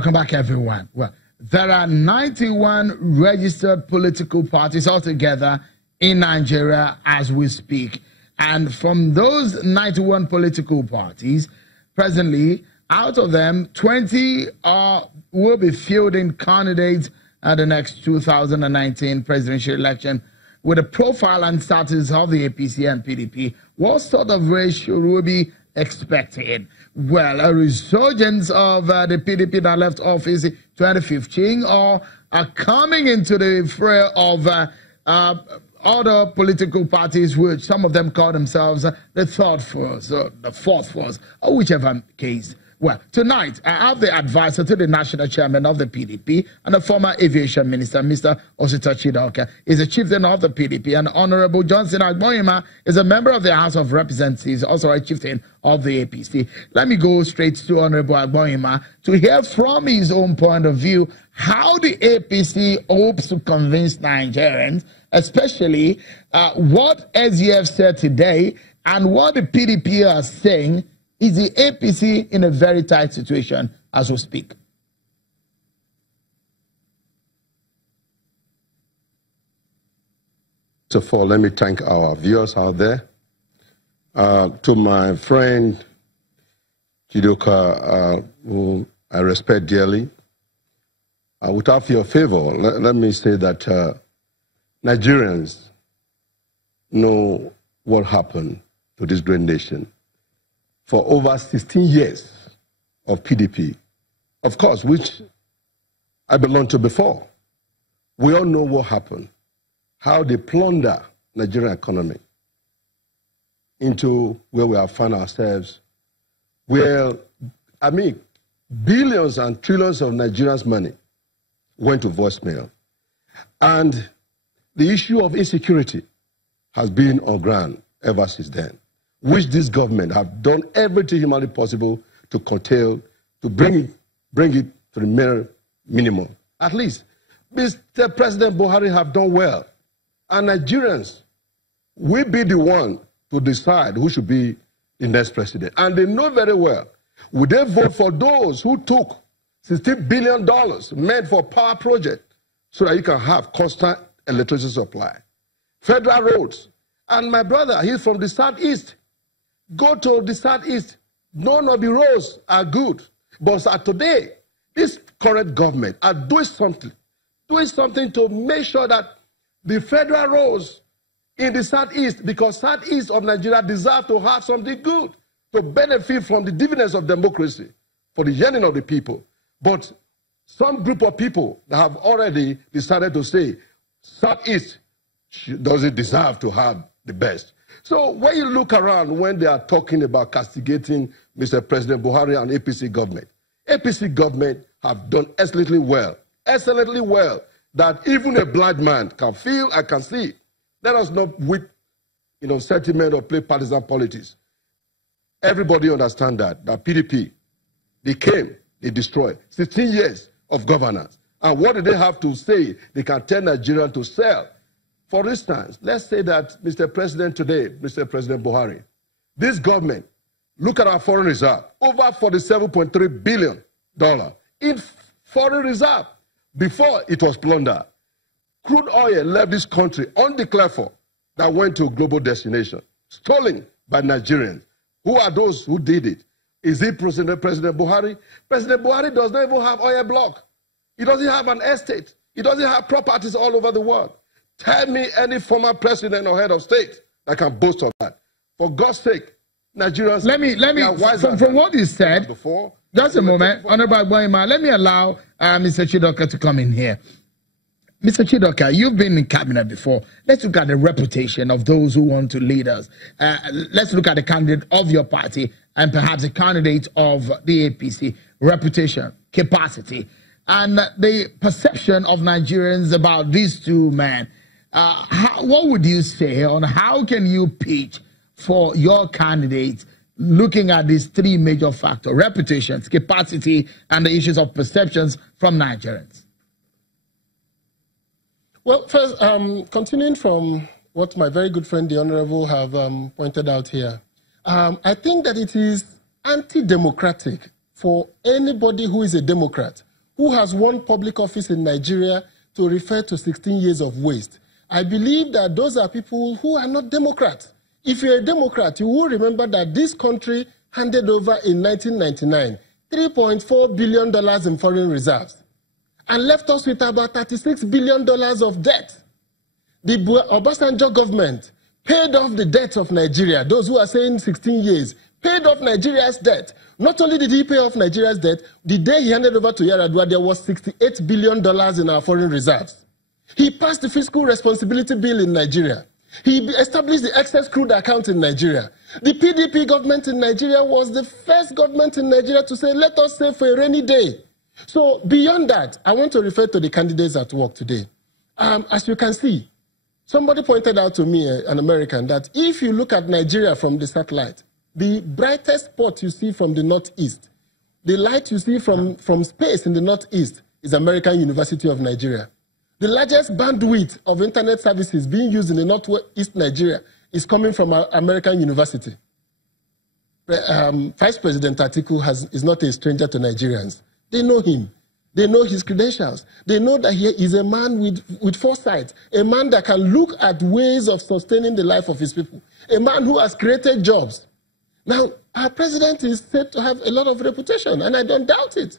Welcome back, everyone. Well, there are 91 registered political parties altogether in Nigeria as we speak. And from those 91 political parties, presently, out of them, 20 will be fielding candidates at the next 2019 presidential election. With the profile and status of the APC and PDP, what sort of race should we be expected? Well, a resurgence of the PDP that left office in 2015, or coming into the fray of other political parties, which some of them call themselves the third force, or the fourth force, or whichever case. Well, tonight, I have the advisor to the national chairman of the PDP and the former aviation minister, Mr. Osita Chidoka, is a chieftain of the PDP, and Honorable Johnson Agboyima is a member of the House of Representatives, also a chieftain of the APC. Let me go straight to Honorable Agboyima to hear from his own point of view how the APC hopes to convince Nigerians, especially what SGF said today and what the PDP are saying. Is the APC in a very tight situation as we speak? First of all, let me thank our viewers out there. To my friend Chidoka, who I respect dearly, without your favor, let me say that Nigerians know what happened to this great nation. For over 16 years of PDP, of course, which I belonged to before. We all know what happened, how they plunder Nigerian economy into where we have found ourselves, where, I mean, billions and trillions of Nigerians' money went to voicemail. And the issue of insecurity has been on ground ever since then, which this government have done everything humanly possible to curtail, to bring it to the mere minimum. At least, Mr. President Buhari have done well. And Nigerians will be the one to decide who should be the next president. And they know very well, would they vote for those who took $16 billion meant for power project so that you can have constant electricity supply, federal roads. And my brother, he's from the southeast. Go to the southeast. None of the roads are good. But today, this current government are doing something to make sure that the federal roads in the southeast, because southeast of Nigeria deserve to have something good, to benefit from the dividends of democracy, for the yearning of the people. But some group of people have already decided to say, southeast doesn't deserve to have the best. So when you look around, when they are talking about castigating Mr. President Buhari and APC government have done excellently well, that even a blind man can feel and can see. Let us not whip, sentiment or play partisan politics. Everybody understand that PDP, they came, they destroyed 16 years of governance. And what do they have to say? They can tell Nigerians to sell. For instance, let's say that Mr. President today, Mr. President Buhari, this government, look at our foreign reserve, over $47.3 billion in foreign reserve. Before it was plundered, crude oil left this country undeclared for, that went to a global destination, stolen by Nigerians. Who are those who did it? Is it President Buhari? President Buhari does not even have oil block. He doesn't have an estate. He doesn't have properties all over the world. Tell me any former president or head of state that can boast of that. For God's sake, Nigerians... Let me from what he said, before, just a moment, Honorable Agboyima, let me allow Mr. Chidoka to come in here. Mr. Chidoka, you've been in cabinet before. Let's look at the reputation of those who want to lead us. Let's look at the candidate of your party and perhaps the candidate of the APC. Reputation, capacity, and the perception of Nigerians about these two men. What would you say on how can you pitch for your candidates looking at these three major factors: reputations, capacity, and the issues of perceptions from Nigerians? Well, first, continuing from what my very good friend, the Honorable, have pointed out here, I think that it is anti-democratic for anybody who is a Democrat who has won public office in Nigeria to refer to 16 years of waste. I believe that those are people who are not Democrats. If you're a Democrat, you will remember that this country handed over in 1999 $3.4 billion in foreign reserves and left us with about $36 billion of debt. The Obasanjo government paid off the debt of Nigeria. Those who are saying 16 years, paid off Nigeria's debt. Not only did he pay off Nigeria's debt, the day he handed over to Yar'Adua, there was $68 billion in our foreign reserves. He passed the fiscal responsibility bill in Nigeria. He established the excess crude account in Nigeria. The PDP government in Nigeria was the first government in Nigeria to say, let us save for a rainy day. So beyond that, I want to refer to the candidates at work today. As you can see, somebody pointed out to me, an American, that if you look at Nigeria from the satellite, the brightest spot you see from the northeast, the light you see from space in the northeast is American University of Nigeria. The largest bandwidth of internet services being used in the northeast Nigeria is coming from American University. Vice President Atiku is not a stranger to Nigerians. They know him. They know his credentials. They know that he is a man with foresight, a man that can look at ways of sustaining the life of his people, a man who has created jobs. Now, our president is said to have a lot of reputation, and I don't doubt it.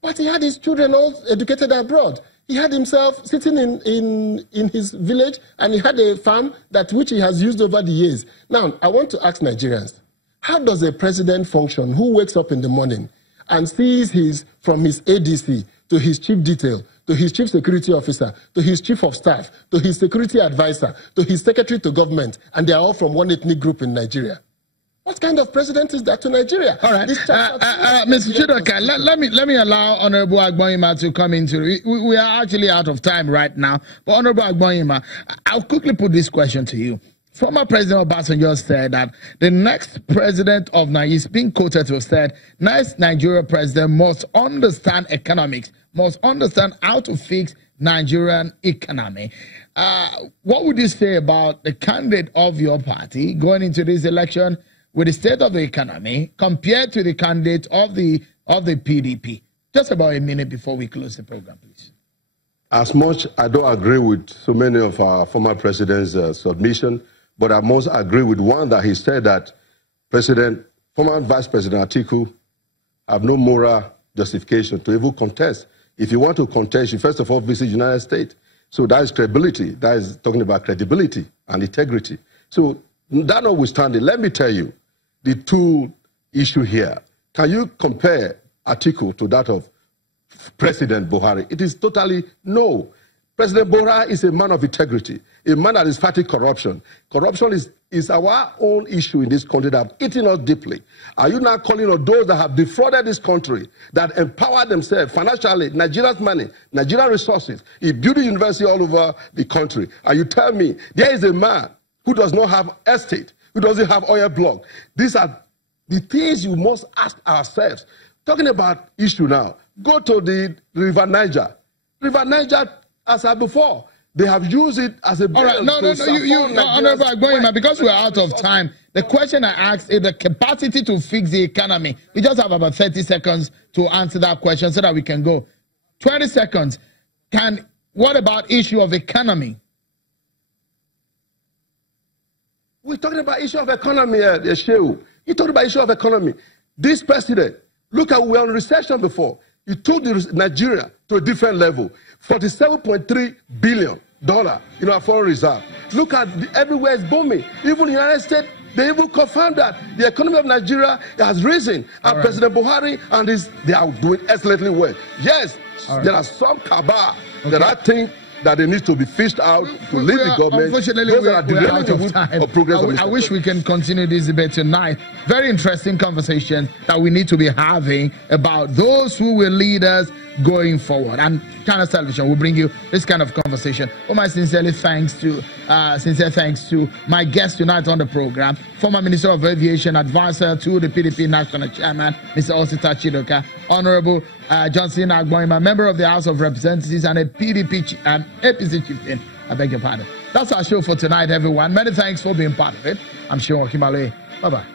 But he had his children all educated abroad. He had himself sitting in his village, and he had a farm which he has used over the years. Now, I want to ask Nigerians, how does a president function who wakes up in the morning and sees from his ADC to his chief detail, to his chief security officer, to his chief of staff, to his security advisor, to his secretary to government, and they are all from one ethnic group in Nigeria? What kind of president is that to Nigeria? All right, Mr. Chidoka, let me allow Honorable Agboyima to come into it. We are actually out of time right now. But Honorable Agboyima, I'll quickly put this question to you. Former President Obasanjo said that the next president of Nigeria is being quoted to have said, next Nigeria president must understand economics, must understand how to fix Nigerian economy. What would you say about the candidate of your party going into this election with the state of the economy compared to the candidate of the PDP? Just about a minute before we close the program, please. As much I don't agree with so many of our former presidents' submission, but I must agree with one that he said that former Vice President Atiku have no moral justification to even contest. If you want to contest, you first of all visit the United States. So that is credibility. That is talking about credibility and integrity. So that notwithstanding, let me tell you the two issues here. Can you compare Atiku to that of President Buhari? It is totally no. President Buhari is a man of integrity, a man that is fighting corruption. Corruption is our own issue in this country that have eaten us deeply. Are you now calling on those that have defrauded this country, that empower themselves financially, Nigeria's money, Nigerian resources, he built a university all over the country, and you tell me there is a man who does not have estate, who doesn't have oil block? These are the things you must ask ourselves. Talking about issue now, go to the River Niger. River Niger, as I before, they have used it as a... All right, no, Honorable Agboyima, because we are out of time, the question I asked is the capacity to fix the economy. We just have about 30 seconds to answer that question so that we can go. 20 seconds. What about issue of economy? We're talking about issue of economy, Shehu. You're talking about issue of economy. This president, look at, we were on recession before. He took Nigeria to a different level. $47.3 billion in our foreign reserve. Look at everywhere it's booming. Even the United States, they even confirmed that the economy of Nigeria has risen. And President Buhari and they are doing excellently well. Yes, there are some cabal that I think that they need to be fished out to leave the government. Unfortunately, we're out of time. I wish we can continue this debate tonight. Very interesting conversation that we need to be having about those who will lead us going forward. And Channels Television will bring you this kind of conversation. My sincere thanks to my guest tonight on the program, former Minister of Aviation, advisor to the PDP National Chairman, Mr. Osita Chidoka, Honorable Johnson Agboyima, member of the House of Representatives and a PDP and APC chieftain. I beg your pardon. That's our show for tonight, everyone. Many thanks for being part of it. I'm Sean Kimale. Bye-bye.